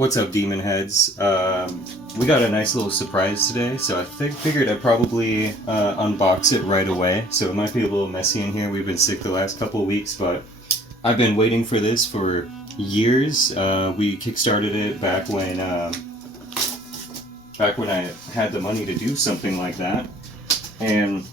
What's up, Demon Heads? We got a nice little surprise today, so I figured I'd probably unbox it right away. So it might be a little messy in here. We've been sick the last couple of weeks, but I've been waiting for this for years. We kickstarted it back when I had the money to do something like that, and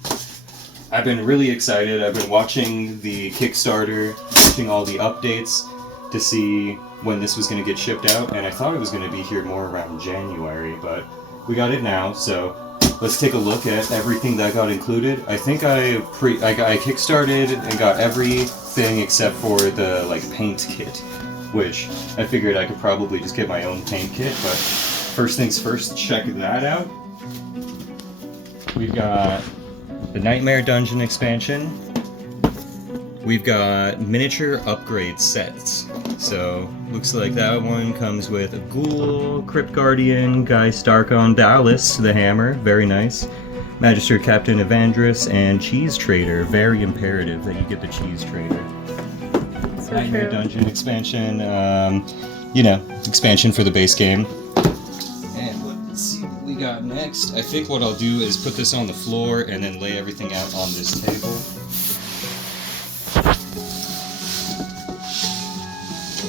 I've been really excited. I've been watching the Kickstarter, watching all the updates to see when this was going to get shipped out, and I thought it was going to be here more around January, but we got it now. So let's take a look at everything that got included. I think I kickstarted and got everything except for the paint kit, which I figured I could probably just get my own paint kit, but first things first, check that out. We've got the Nightmare Dungeon expansion. We've got miniature upgrade sets. So, looks like that one comes with a Ghoul, Crypt Guardian, Guy Starkon, Dallas, the Hammer, very nice. Magister Captain Evandris, and Cheese Trader, very imperative that you get the Cheese Trader. So Nightmare true. Dungeon expansion, expansion for the base game. And let's see what we got next. I think what I'll do is put this on the floor and then lay everything out on this table.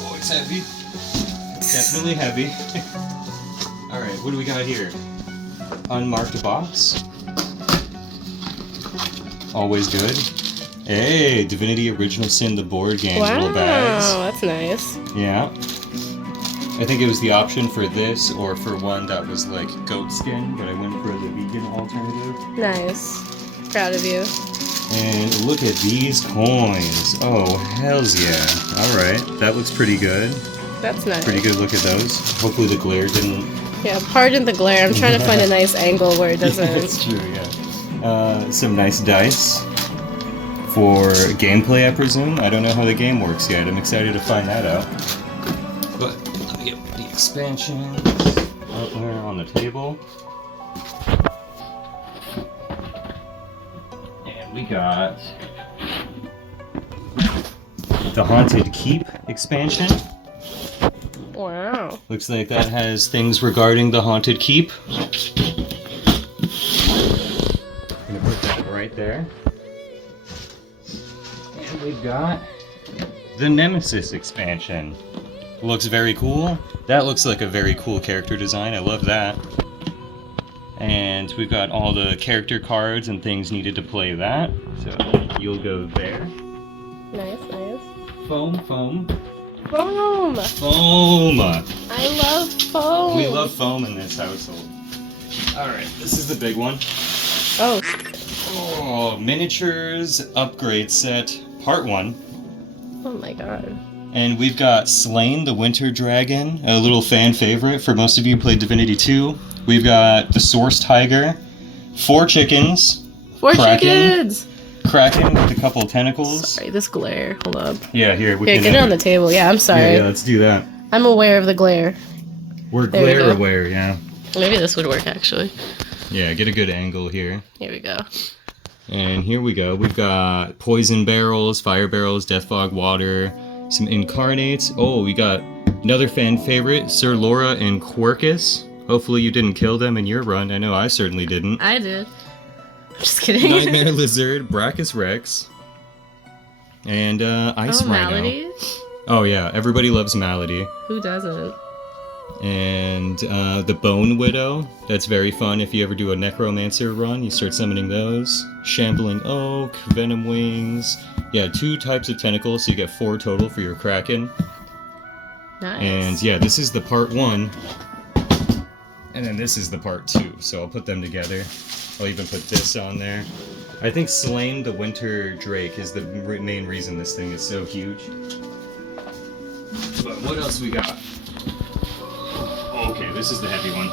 Oh, it's heavy. It's definitely heavy. Alright, what do we got here? Unmarked box. Always good. Hey, Divinity Original Sin, the board game, little bags. Wow, that's nice. Yeah. I think it was the option for this or for one that was like goat skin, but I went for the vegan alternative. Nice. Proud of you. And look at these coins. Oh, hells yeah. Alright, that looks pretty good. That's nice. Pretty good look at those. Hopefully the glare didn't... Yeah, pardon the glare. I'm trying to find a nice angle where it doesn't... That's true, yeah. Some nice dice for gameplay, I presume. I don't know how the game works yet. I'm excited to find that out. But let me get the expansion up there on the table. And we got the Haunted Keep expansion. Wow. Looks like that has things regarding the Haunted Keep. Gonna put that right there. And we've got the Nemesis expansion. Looks very cool. That looks like a very cool character design. I love that. And we've got all the character cards and things needed to play that. So you'll go there. Nice, nice. Foam. Foam! Foam! I love foam! We love foam in this household. Alright, this is the big one. Oh. Oh, miniatures upgrade set, part 1. Oh my god. And we've got Slain the Winter Dragon, a little fan favorite for most of you who played Divinity 2. We've got the Source Tiger, 4 chickens, 4 Kraken. chickens! Kraken with a couple of tentacles. Sorry, this glare. Hold up. Yeah, here, we Here, can get it on the table. Yeah, I'm sorry. Yeah, let's do that. I'm aware of the glare. We're There we glare go. aware, yeah. Maybe this would work, actually. Yeah, get a good angle here. Here we go. And here we go. We've got poison barrels, fire barrels, death fog water, some incarnates. Oh, we got another fan favorite, Sir Laura and Quirkus. Hopefully you didn't kill them in your run. I know I certainly didn't. I did. I'm just kidding. Nightmare Lizard, Brachus Rex, and Ice Rhino. Malady? Oh yeah, everybody loves Malady. Who doesn't? And the Bone Widow. That's very fun if you ever do a Necromancer run. You start summoning those. Shambling Oak, Venom Wings. Yeah, 2 types of tentacles, so you get 4 total for your Kraken. Nice. And yeah, this is the part 1. And then this is the part 2, so I'll put them together. I'll even put this on there. I think Slain the Winter Drake is the main reason this thing is so huge. But what else we got? Okay, this is the heavy one.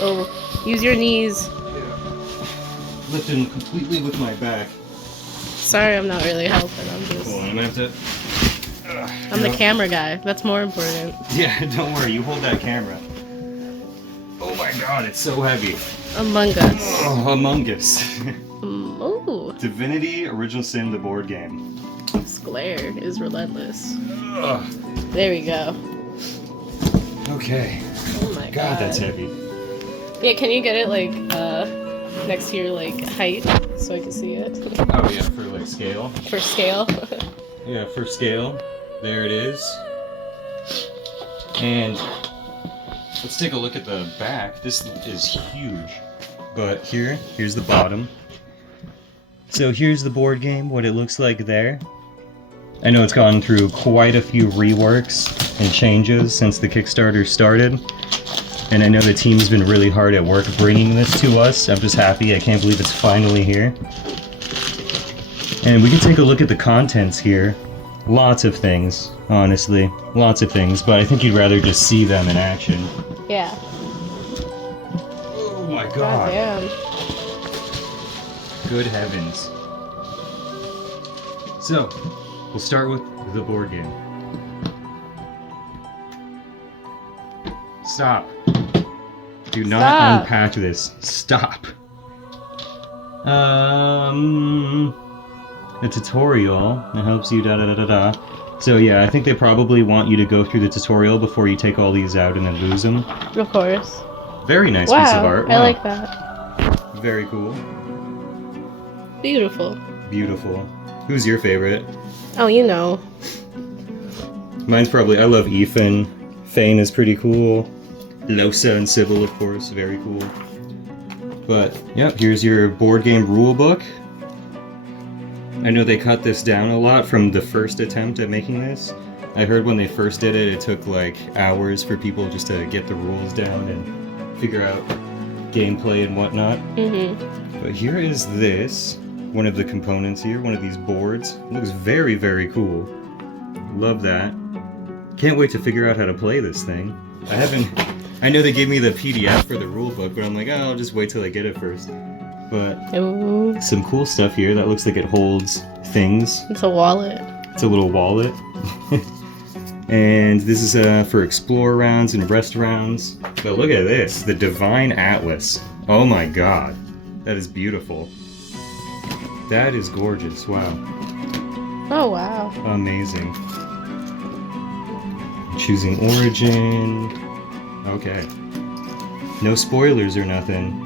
Oh, use your knees. Yeah. Lifting completely with my back. Sorry, I'm not really helping. I'm just. Hold on, I'm gonna have to... I'm the camera guy. That's more important. Yeah, don't worry, you hold that camera. Oh my god, it's so heavy. Among Us. Oh, Among Us. Ooh, Divinity Original Sin, the board game. this glare is relentless. Ugh. There we go. Okay. Oh my god. God, that's heavy. Yeah, can you get it like next to your like height so I can see it? Oh yeah, for like scale. For scale. Yeah, for scale. There it is. And let's take a look at the back. This is huge. But here's the bottom. So here's the board game, what it looks like there. I know it's gone through quite a few reworks and changes since the Kickstarter started. And I know the team's been really hard at work bringing this to us. I'm just happy. I can't believe it's finally here. And we can take a look at the contents here. Lots of things, honestly. Lots of things, but I think you'd rather just see them in action. Yeah. Oh my god. God damn. Good heavens. So, we'll start with the board game. Stop. Do not Stop. unpack this. Stop. A tutorial that helps you da da da da da. So yeah, I think they probably want you to go through the tutorial before you take all these out and then lose them. Of course. Very nice Wow, piece of art. I like that. Very cool. Beautiful. Beautiful. Who's your favorite? Oh, you know. Mine's probably, I love Ethan. Fane is pretty cool. Losa and Sybil, of course, very cool. But, yep, here's your board game rule book. I know they cut this down a lot from the first attempt at making this. I heard when they first did it, it took like hours for people just to get the rules down and figure out gameplay and whatnot. Mm-hmm. But here is this, one of the components here, one of these boards. It looks very, very cool. Love that. Can't wait to figure out how to play this thing. I know they gave me the PDF for the rule book, but I'm like, oh, I'll just wait till I get it first. But Ooh. some cool stuff here. That looks like it holds things. It's a wallet. It's a little wallet. And this is for explore rounds and rest rounds. But look at this, the Divine Atlas. Oh my god. That is beautiful. That is gorgeous, wow. Oh, wow. Amazing. Choosing origin. Okay. No spoilers or nothing.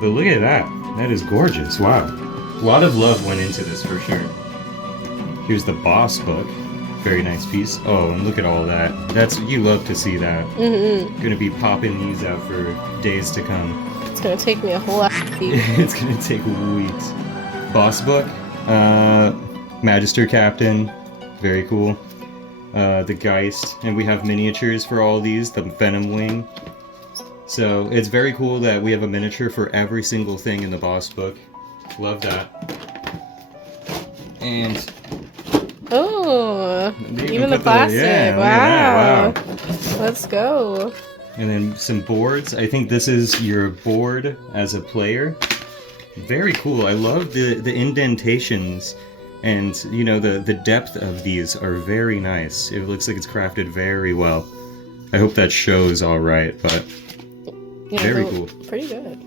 But look at that. That is gorgeous, wow. A lot of love went into this for sure. Here's the boss book. Very nice piece. Oh, and look at all that. You love to see that. Mm-hmm. Gonna be popping these out for days to come. It's gonna take me a whole lot. It's gonna take weeks. Boss book. Magister Captain. Very cool. The Geist. And we have miniatures for all these. The Venom Wing. So it's very cool that we have a miniature for every single thing in the boss book. Love that. And oh, they even the put plastic. yeah, Wow. look at that, wow. Let's go. And then some boards. I think this is your board as a player. Very cool. I love the indentations, and you know the depth of these are very nice. It looks like it's crafted very well. I hope that shows all right, but Yeah, very they're cool. Pretty good.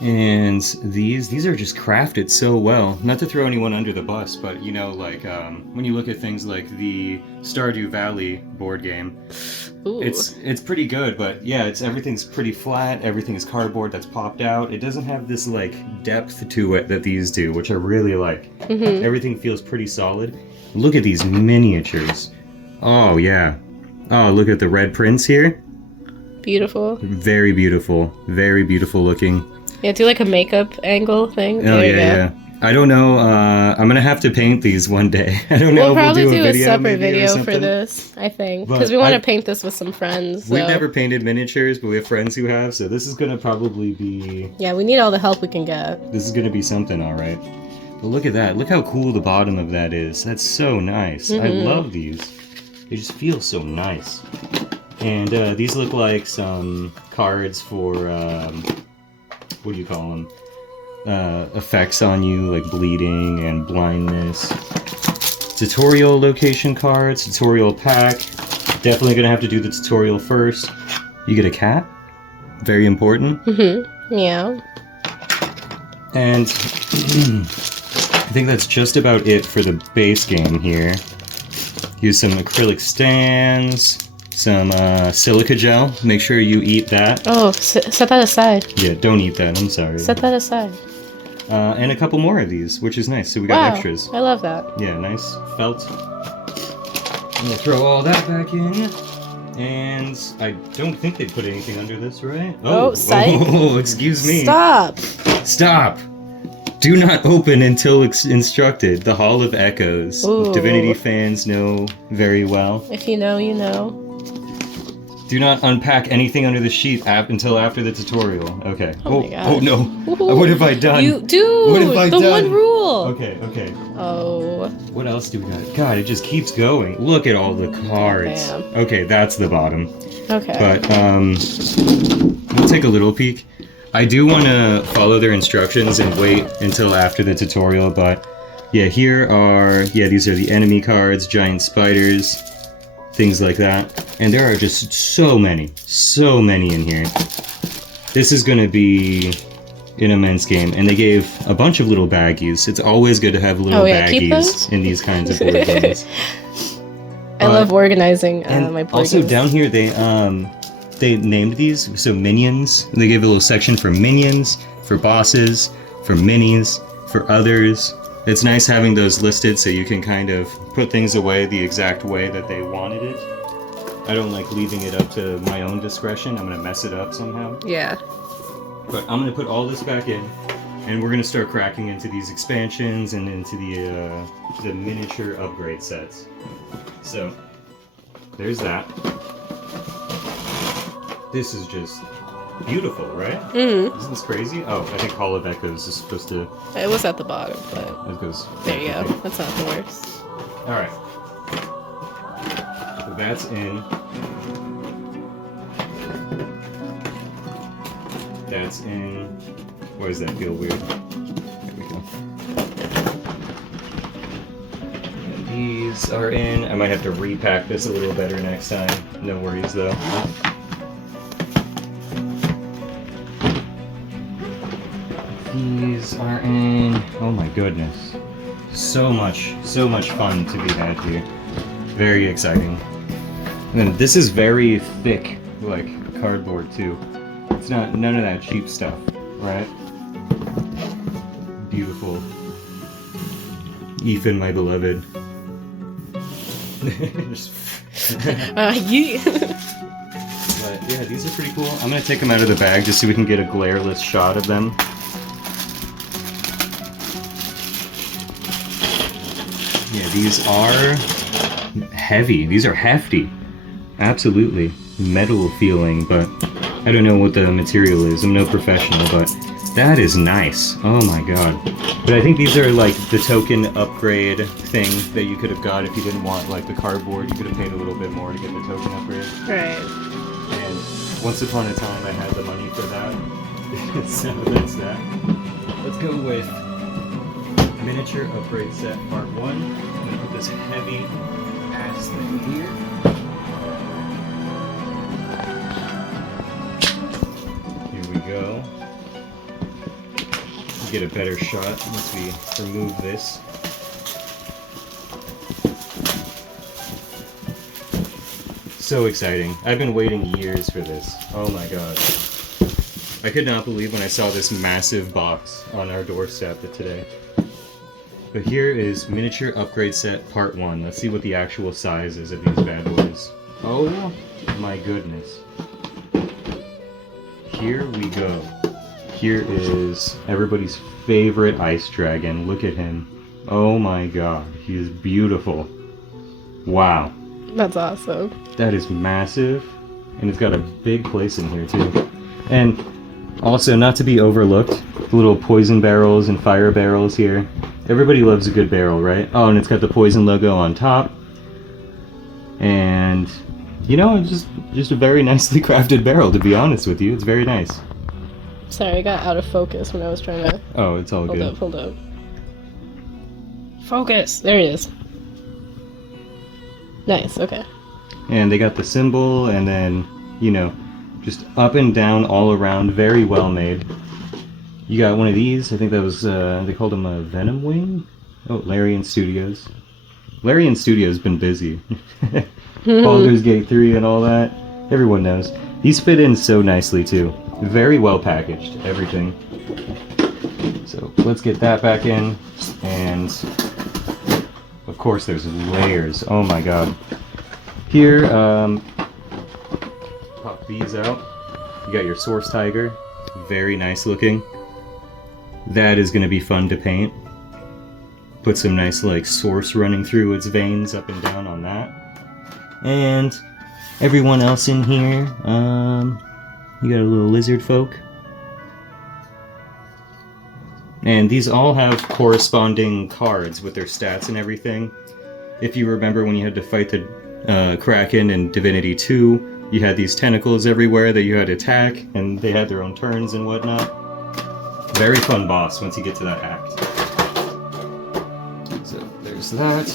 And these are just crafted so well. Not to throw anyone under the bus, but you know, like when you look at things like the Stardew Valley board game, Ooh. it's pretty good. But yeah, everything's pretty flat. Everything is cardboard that's popped out. It doesn't have this like depth to it that these do, which I really like. Mm-hmm. Everything feels pretty solid. Look at these miniatures. Oh yeah. Oh, look at the red prints here. Beautiful. Very beautiful. Very beautiful looking. Yeah, do like a makeup angle thing. Oh There you yeah, go. yeah. I don't know. I'm gonna have to paint these one day. I don't know. We'll probably do a video separate maybe or video for something. this, I think, But because we want I- to paint this with some friends. We've so- never painted miniatures, but we have friends who have. So this is gonna probably be. Yeah, we need all the help we can get. This is gonna be something, all right. But look at that. Look how cool the bottom of that is. That's so nice. I Mhm. love these. They just feel so nice. And these look like some cards for what do you call them? Effects on you, like bleeding and blindness. Tutorial location cards, tutorial pack. Definitely gonna have to do the tutorial first. You get a cat. Very important. Mm-hmm. Yeah. And I think that's just about it for the base game here. Here's some acrylic stands. some silica gel. Make sure you eat that. Oh, set that aside. Yeah, don't eat that. I'm sorry. Set that aside. And a couple more of these, which is nice. So we got Wow, extras. I love that. Yeah, nice felt. I'm gonna throw all that back in. And I don't think they put anything under this, right? Oh, psych. Oh, excuse me. Stop. Stop. Do not open until instructed. The Hall of Echoes. Ooh. Divinity fans know very well. If you know, you know. Do not unpack anything under the sheet until after the tutorial. Okay. Oh my gosh. Oh no. Ooh. What have I done? Dude, What have I the done? one rule. Okay, okay. Oh. What else do we got? God, it just keeps going. Look at all the cards. Damn. Okay, that's the bottom. Okay. But we'll take a little peek. I do want to follow their instructions and wait until after the tutorial, but yeah, these are the enemy cards, giant spiders, things like that. And there are just so many in here. This is going to be an immense game, and they gave a bunch of little baggies. It's always good to have little baggies in these kinds of board games. I love organizing and my board also games. down here they named these, so minions. They gave a little section for minions, for bosses, for minis, for others. It's nice having those listed so you can kind of put things away the exact way that they wanted it. I don't like leaving it up to my own discretion. I'm gonna mess it up somehow. Yeah. But I'm gonna put all this back in, and we're gonna start cracking into these expansions and into the miniature upgrade sets. So there's that. This is just beautiful, right? Mm-hmm. Isn't this crazy? Oh, I think Hall of Echoes is supposed to... It was at the bottom, but It goes... there you go. That's not the worst. Alright. So that's in. That's in. Why does that feel weird? There we go. And these are in. I might have to repack this a little better next time. No worries though. These are in. Oh my goodness. So much fun to be had here. Very exciting. And then this is very thick, like cardboard too. It's not none of that cheap stuff, right? Beautiful. Ethan, my beloved. Yeah. But yeah, these are pretty cool. I'm gonna take them out of the bag just so we can get a glareless shot of them. Yeah, these are heavy. These are hefty. Absolutely. Metal feeling, but I don't know what the material is. I'm no professional, but that is nice. Oh my god. But I think these are like the token upgrade thing that you could have got if you didn't want like the cardboard. You could have paid a little bit more to get the token upgrade. Right. And once upon a time I had the money for that. So that's that. Let's go with Miniature Upgrade Set Part 1. I'm gonna put this heavy ass thing here. Here we go. Get a better shot once we remove this. So exciting. I've been waiting years for this. Oh my god. I could not believe when I saw this massive box on our doorstep today. But here is Miniature Upgrade Set Part 1. Let's see what the actual size is of these bad boys. Oh my goodness. Here we go. Here is everybody's favorite ice dragon. Look at him. Oh my god. He is beautiful. Wow. That's awesome. That is massive. And it's got a big place in here too. And also, not to be overlooked, the little poison barrels and fire barrels here. Everybody loves a good barrel, right? Oh, and it's got the poison logo on top. And, you know, it's just a very nicely crafted barrel, to be honest with you. It's very nice. Sorry, I got out of focus when I was trying to... Oh, it's all good. Hold up. Focus! There it is. Nice, okay. And they got the symbol, and then, you know, just up and down all around, very well made. You got one of these, I think that was, they called them a Venom Wing? Oh, Larian Studios. Larian Studios been busy. Baldur's Gate 3 and all that. Everyone knows. These fit in so nicely too. Very well packaged, everything. So let's get that back in. And of course there's layers. Oh my god. Here, pop these out. You got your Source Tiger. Very nice looking. That is going to be fun to paint. Put some nice like source running through its veins up and down on that. And everyone else in here, you got a little lizard folk. And these all have corresponding cards with their stats and everything. If you remember when you had to fight the Kraken in Divinity 2, you had these tentacles everywhere that you had to attack, and they had their own turns and whatnot. Very fun boss once you get to that act. So there's that,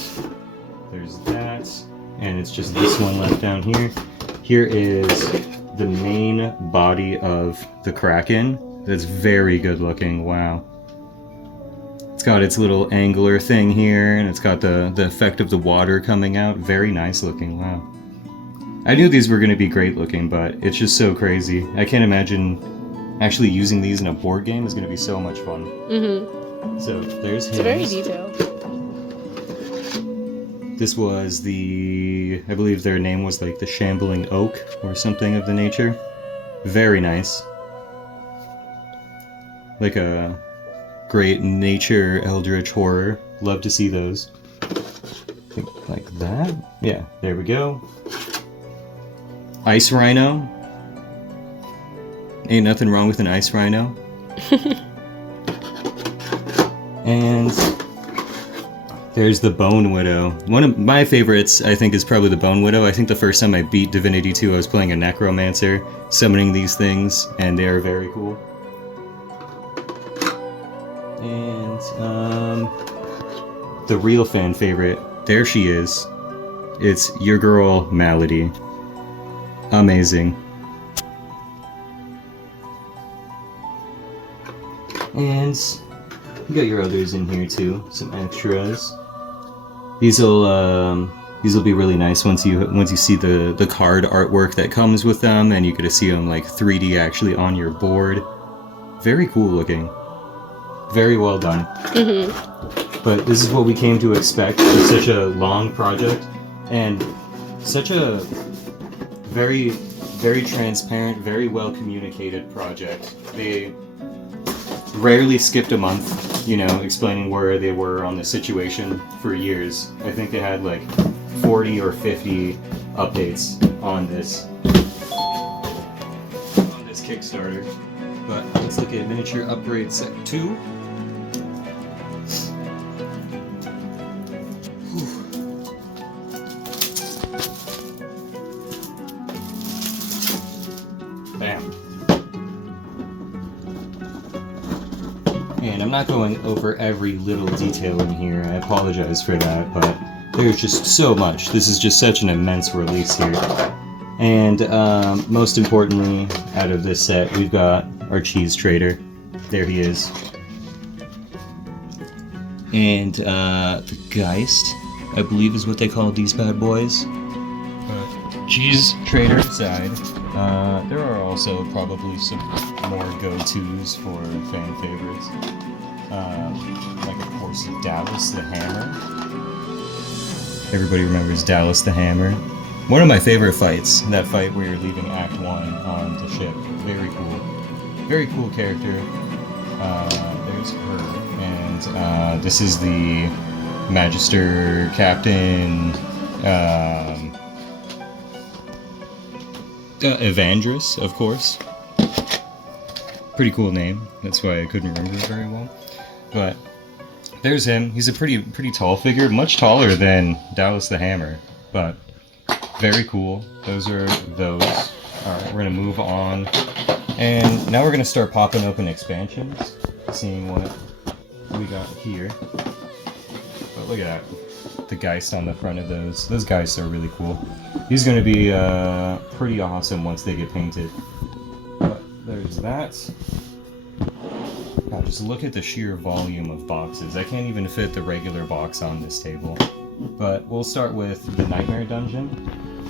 and it's just this one left down here. Here is the main body of the Kraken. That's very good looking, wow. It's got its little angler thing here, and it's got the effect of the water coming out. Very nice looking, wow. I knew these were going to be great looking, but it's just so crazy. I can't imagine actually using these in a board game is going to be so much fun. Mm-hmm. So there's his. It's very detailed. This was I believe their name was like the Shambling Oak or something of the nature. Very nice. Like a great nature eldritch horror. Love to see those. Like that? Yeah, there we go. Ice Rhino. Ain't nothing wrong with an ice rhino. And there's the Bone Widow. One of my favorites, I think, is probably the Bone Widow. I think the first time I beat Divinity 2, I was playing a necromancer, summoning these things, and they are very cool. And the real fan favorite, there she is. It's your girl, Malady. Amazing. And you got your others in here too, some extras. These will be really nice once you see the card artwork that comes with them, and you get to see them like 3D actually on your board. Very cool looking. Very well done. Mm-hmm. But this is what we came to expect for such a long project, and such a very, very transparent, very well communicated project. They rarely skipped a month, explaining where they were on the situation for years. I think they had like 40 or 50 updates on this Kickstarter. But let's look at Miniature Upgrade Set 2. Bam. And I'm not going over every little detail in here, I apologize for that, but there's just so much. This is just such an immense release here. And most importantly, out of this set, we've got our cheese trader. There he is. And the Geist, I believe is what they call these bad boys. Cheese trader aside, there are also probably some more go-tos for fan favorites. Like, of course, Dallas the Hammer. Everybody remembers Dallas the Hammer. One of my favorite fights, that fight where you're leaving Act 1 on the ship. Very cool. Very cool character. There's her. And this is the Magister Captain Evandris, of course. Pretty cool name. That's why I couldn't remember it very well. But there's him. He's a pretty tall figure, much taller than Dallas the Hammer, but very cool. Those are those. Alright, we're gonna move on. And now we're gonna start popping open expansions, seeing what we got here. But look at that. The Geist on the front of those. Those Geists are really cool. He's gonna be pretty awesome once they get painted. But there's that. God, just look at the sheer volume of boxes. I can't even fit the regular box on this table. But we'll start with the Nightmare Dungeon.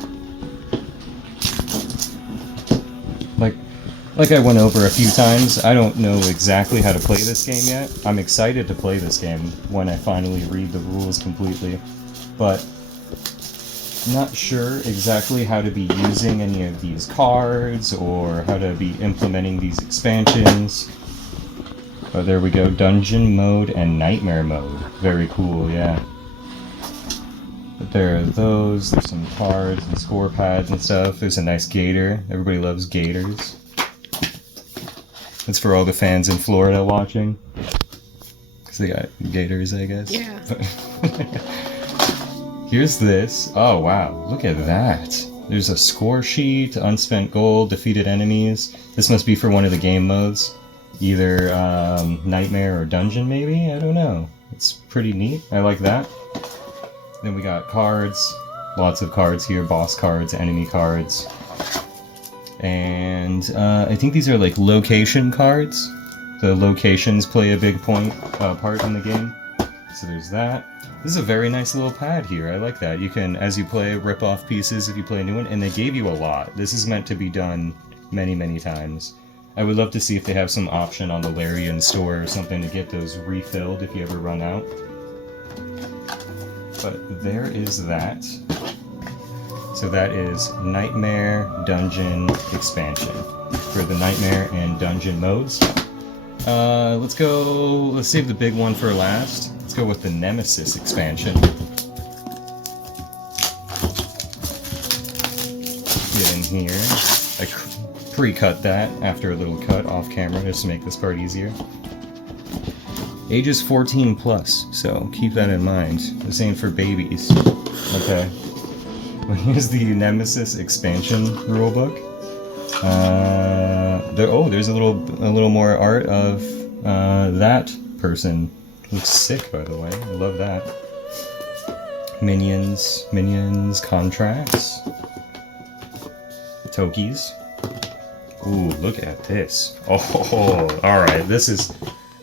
like I went over a few times, I don't know exactly how to play this game yet. I'm excited to play this game when I finally read the rules completely, but not sure exactly how to be using any of these cards or how to be implementing these expansions. Oh, there we go. Dungeon mode and nightmare mode. Very cool, yeah. But there are those. There's some cards and score pads and stuff. There's a nice gator. Everybody loves gators. That's for all the fans in Florida watching. Because they got gators, I guess. Yeah. Here's this. Oh, wow. Look at that. There's a score sheet, unspent gold, defeated enemies. This must be for one of the game modes. Either Nightmare or Dungeon, maybe? I don't know. It's pretty neat. I like that. Then we got cards. Lots of cards here. Boss cards, enemy cards. And I think these are like location cards. The locations play a big part in the game. So there's that. This is a very nice little pad here. I like that. You can, as you play, rip off pieces if you play a new one, and they gave you a lot. This is meant to be done many, many times. I would love to see if they have some option on the Larian store or something to get those refilled if you ever run out. But there is that. So that is Nightmare Dungeon Expansion for the Nightmare and Dungeon modes. Let's save the big one for last. Let's go with the Nemesis expansion. Get in here. I pre-cut that after a little cut off camera just to make this part easier. Ages 14 plus, so keep that in mind. This ain't for babies. Okay. Well, here's the Nemesis expansion rulebook. There's a little more art of that person. Looks sick, by the way. I love that. Minions, contracts, Tokies. Ooh, look at this. Oh, all right. This is.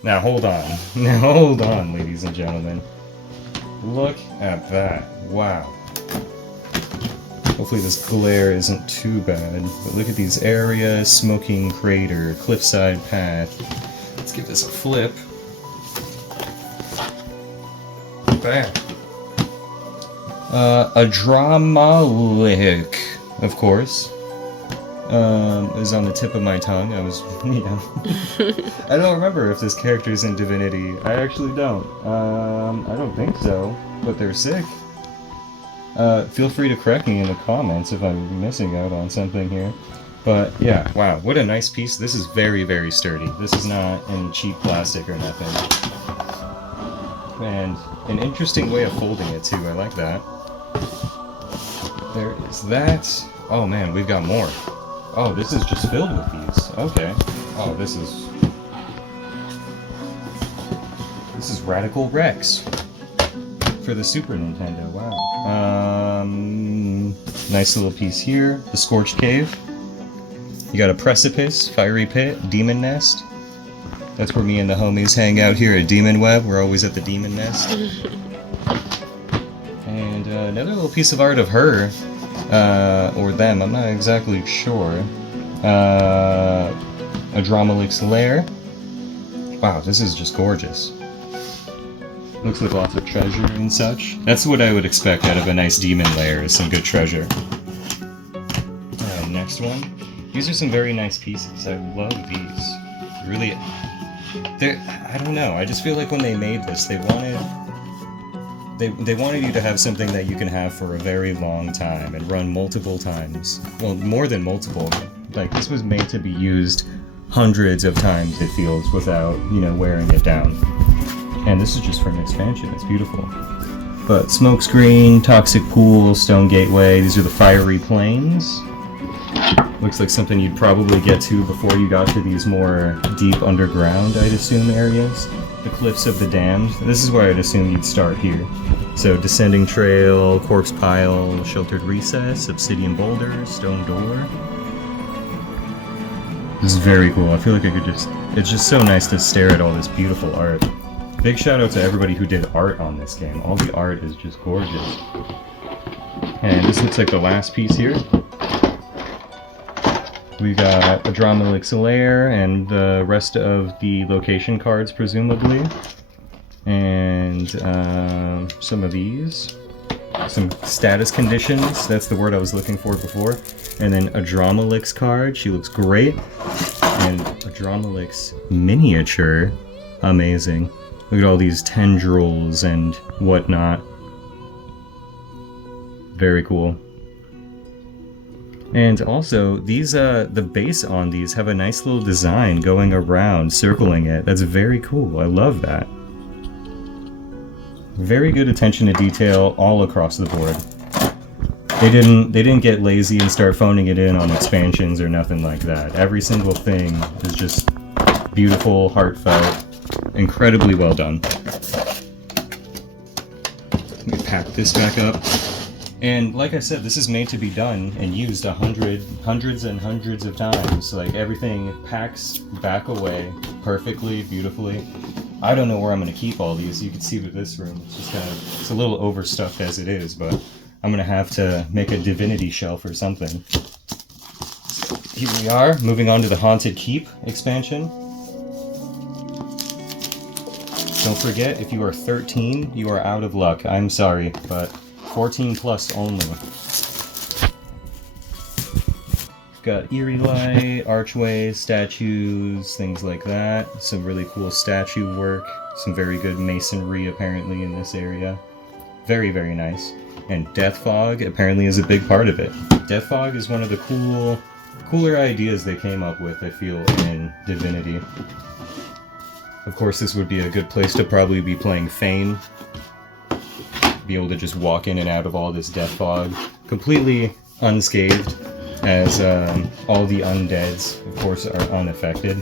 Now hold on. Now hold on, ladies and gentlemen. Look at that. Wow. Hopefully this glare isn't too bad. But look at these areas: smoking crater, cliffside path. Let's give this a flip. Bam. A Dramalik, of course. Is on the tip of my tongue. I don't remember if this character is in Divinity. I actually don't. I don't think so. But they're sick. Feel free to correct me in the comments if I'm missing out on something here. But yeah, wow, what a nice piece. This is very, very sturdy. This is not any cheap plastic or nothing. And an interesting way of folding it too. I like that. There is that. Oh man, we've got more. Oh, this is just filled with these. Okay. Oh, this is Radical Rex for the Super Nintendo. Wow. Nice little piece here. The Scorched Cave. You got a precipice, fiery pit, demon nest. That's where me and the homies hang out here at Daemon Web. We're always at the demon nest. And another little piece of art of her. Or them, I'm not exactly sure. A Dramalik's lair. Wow, this is just gorgeous. Looks like lots of treasure and such. That's what I would expect out of a nice demon lair, is some good treasure. Next one. These are some very nice pieces. I love these. Really, I don't know. I just feel like when they made this, they wanted you to have something that you can have for a very long time and run multiple times. Well, more than multiple. Like, this was made to be used hundreds of times, it feels, without, wearing it down. And this is just for an expansion. It's beautiful. But smokescreen, toxic pool, stone gateway. These are the fiery plains. Looks like something you'd probably get to before you got to these more deep underground, I'd assume, areas. The Cliffs of the Damned. This is where I'd assume you'd start here. So, descending trail, corpse pile, sheltered recess, obsidian boulder, stone door. This is very cool. I feel like I could it's just so nice to stare at all this beautiful art. Big shout out to everybody who did art on this game. All the art is just gorgeous. And this looks like the last piece here. We got Adromelix Lair and the rest of the location cards, presumably. And some of these. Some status conditions, that's the word I was looking for before. And then a Adromelix card, she looks great. And a Adromelix miniature, amazing. Look at all these tendrils and whatnot. Very cool. And also, these the base on these have a nice little design going around, circling it. That's very cool. I love that. Very good attention to detail all across the board. They didn't get lazy and start phoning it in on expansions or nothing like that. Every single thing is just beautiful, heartfelt, incredibly well done. Let me pack this back up. And like I said, this is made to be done and used hundreds and hundreds of times. Like, everything packs back away perfectly, beautifully. I don't know where I'm going to keep all these. You can see with this room, it's just it's a little overstuffed as it is, but I'm going to have to make a Divinity shelf or something. So here we are, moving on to the Haunted Keep expansion. Don't forget, if you are 13, you are out of luck. I'm sorry, but 14 plus only. Got Eerie Light, archways, statues, things like that. Some really cool statue work. Some very good masonry apparently in this area. Very, very nice. And Death Fog apparently is a big part of it. Death Fog is one of the cooler ideas they came up with, I feel, in Divinity. Of course, this would be a good place to probably be playing Fane. Be able to just walk in and out of all this Death Fog completely unscathed, as all the undeads, of course, are unaffected.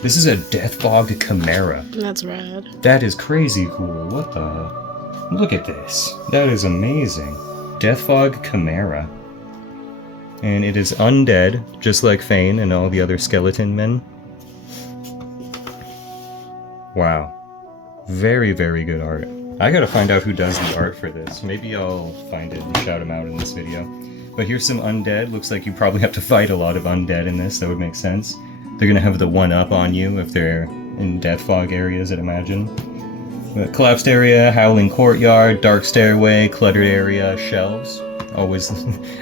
This is a Death Fog Chimera. That's rad. That is crazy cool. What the... Look at this. That is amazing. Death Fog Chimera. And it is undead, just like Fane and all the other skeleton men. Wow. Very, very good art. I gotta find out who does the art for this. Maybe I'll find it and shout him out in this video. But here's some undead. Looks like you probably have to fight a lot of undead in this. That would make sense. They're gonna have the one-up on you if they're in Death Fog areas, I'd imagine. Collapsed area, Howling Courtyard, Dark Stairway, Cluttered Area, Shelves. Always,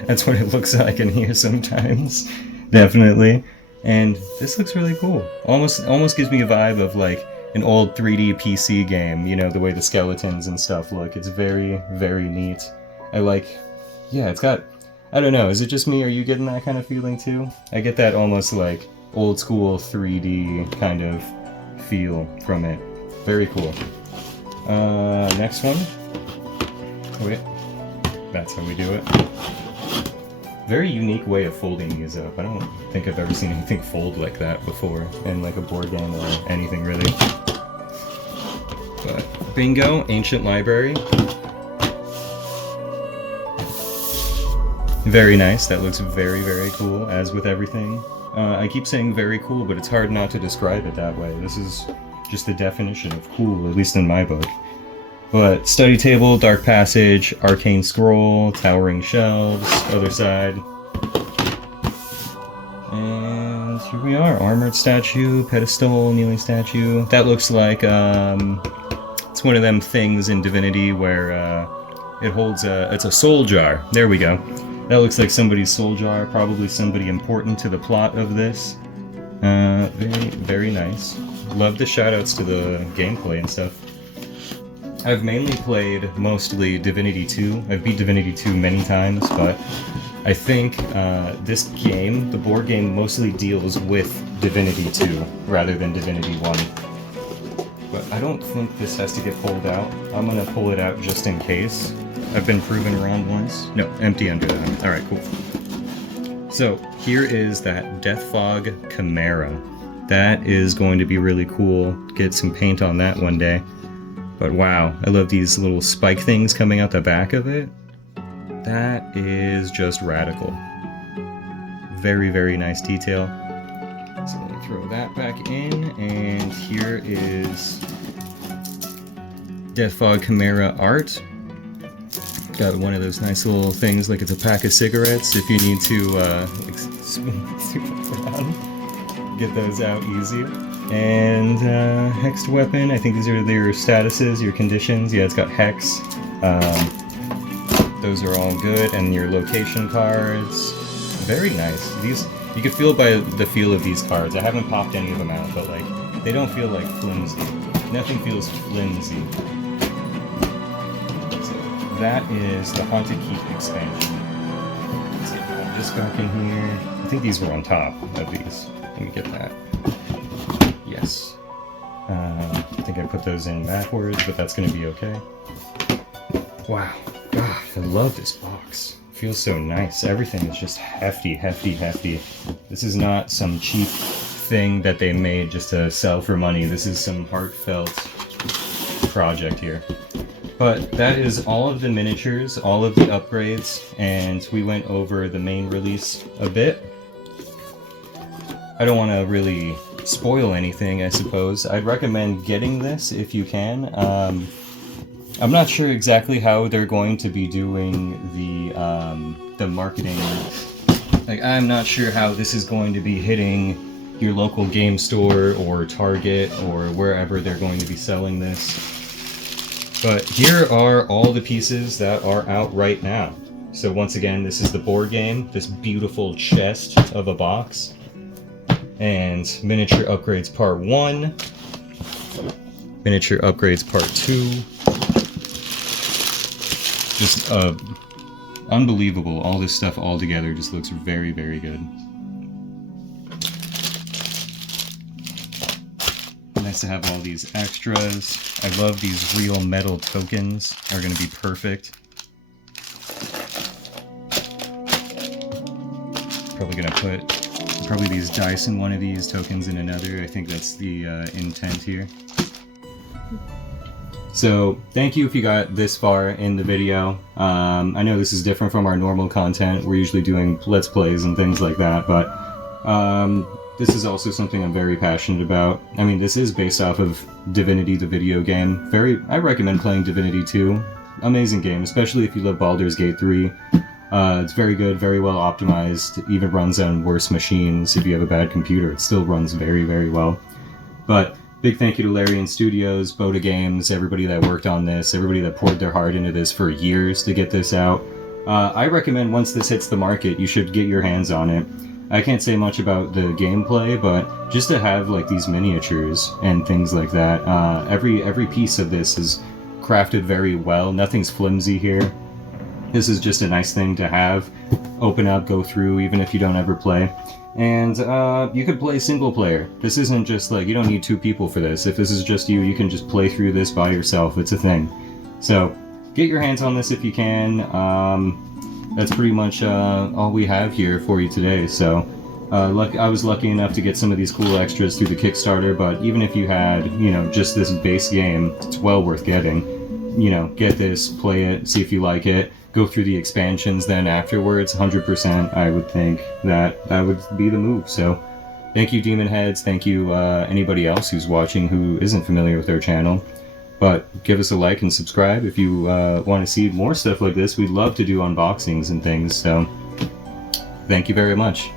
that's what it looks like in here sometimes. Definitely. And this looks really cool. Almost gives me a vibe of like an old 3D PC game, you know, the way the skeletons and stuff look. It's very, very neat. I like, yeah, it's got, I don't know, is it just me? Are you getting that kind of feeling too? I get that almost like old school 3D kind of feel from it. Very cool. Next one. Wait, that's how we do it. Very unique way of folding these up. I don't think I've ever seen anything fold like that before in like a board game or anything really. But bingo, Ancient Library. Very nice. That looks very, very cool, as with everything. I keep saying very cool, but it's hard not to describe it that way. This is just the definition of cool, at least in my book. But study table, dark passage, arcane scroll, towering shelves, other side. And here we are, armored statue, pedestal, kneeling statue. That looks like, it's one of them things in Divinity where it holds it's a soul jar. There we go. That looks like somebody's soul jar, probably somebody important to the plot of this. Very, very nice. Love the shoutouts to the gameplay and stuff. I've mainly played mostly Divinity 2. I've beat Divinity 2 many times, but I think this game, the board game, mostly deals with Divinity 2 rather than Divinity 1. But I don't think this has to get pulled out. I'm gonna pull it out just in case. I've been proven wrong once. No, empty under that. Alright, cool. So, here is that Death Fog Chimera. That is going to be really cool. Get some paint on that one day. But wow, I love these little spike things coming out the back of it. That is just radical. Very, very nice detail. So let me throw that back in, and here is Death Fog Chimera art. Got one of those nice little things like it's a pack of cigarettes if you need to like spin these around. Get those out easier. And hexed weapon, I think these are their statuses, your conditions. Yeah, it's got hex. Those are all good, and your location cards. Very nice. These, you can feel by the feel of these cards. I haven't popped any of them out, but like, they don't feel like flimsy. Nothing feels flimsy. So that is the Haunted Keep expansion. Let's get this back in here. I think these were on top of these. Let me get that. Yes. I think I put those in backwards, but that's going to be okay. Wow. God, I love this box. It feels so nice. Everything is just hefty, hefty, hefty. This is not some cheap thing that they made just to sell for money. This is some heartfelt project here. But that is all of the miniatures, all of the upgrades, and we went over the main release a bit. I don't want to really spoil anything, I suppose. I'd recommend getting this if you can. I'm not sure exactly how they're going to be doing the marketing. Like, I'm not sure how this is going to be hitting your local game store or Target or wherever they're going to be selling this. But here are all the pieces that are out right now. So once again, this is the board game, this beautiful chest of a box. And miniature upgrades part 1, miniature upgrades part 2. Just unbelievable. All this stuff all together just looks very, very good. Nice to have all these extras. I love these real metal tokens. Are going to be perfect. Probably going to put probably these dice in one of these, tokens in another. I think that's the intent here. So, thank you if you got this far in the video. I know this is different from our normal content. We're usually doing Let's Plays and things like that, but this is also something I'm very passionate about. I mean, this is based off of Divinity, the video game. I recommend playing Divinity 2. Amazing game, especially if you love Baldur's Gate 3. It's very good, very well optimized. It even runs on worse machines. If you have a bad computer, it still runs very, very well. But big thank you to Larian Studios, Boda Games, everybody that worked on this, everybody that poured their heart into this for years to get this out. I recommend once this hits the market, you should get your hands on it. I can't say much about the gameplay, but just to have like these miniatures and things like that, every piece of this is crafted very well. Nothing's flimsy here. This is just a nice thing to have, open up, go through, even if you don't ever play. And you could play single player. This isn't just like, you don't need 2 people for this. If this is just you, you can just play through this by yourself. It's a thing. So get your hands on this if you can. That's pretty much all we have here for you today. So I was lucky enough to get some of these cool extras through the Kickstarter, but even if you had, just this base game, it's well worth getting. Get this, play it, see if you like it. Go through the expansions then afterwards. 100% I would think that would be the move. So thank you, Demon Heads. Thank you anybody else who's watching who isn't familiar with our channel. But give us a like and subscribe if you want to see more stuff like this. We'd love to do unboxings and things. So thank you very much.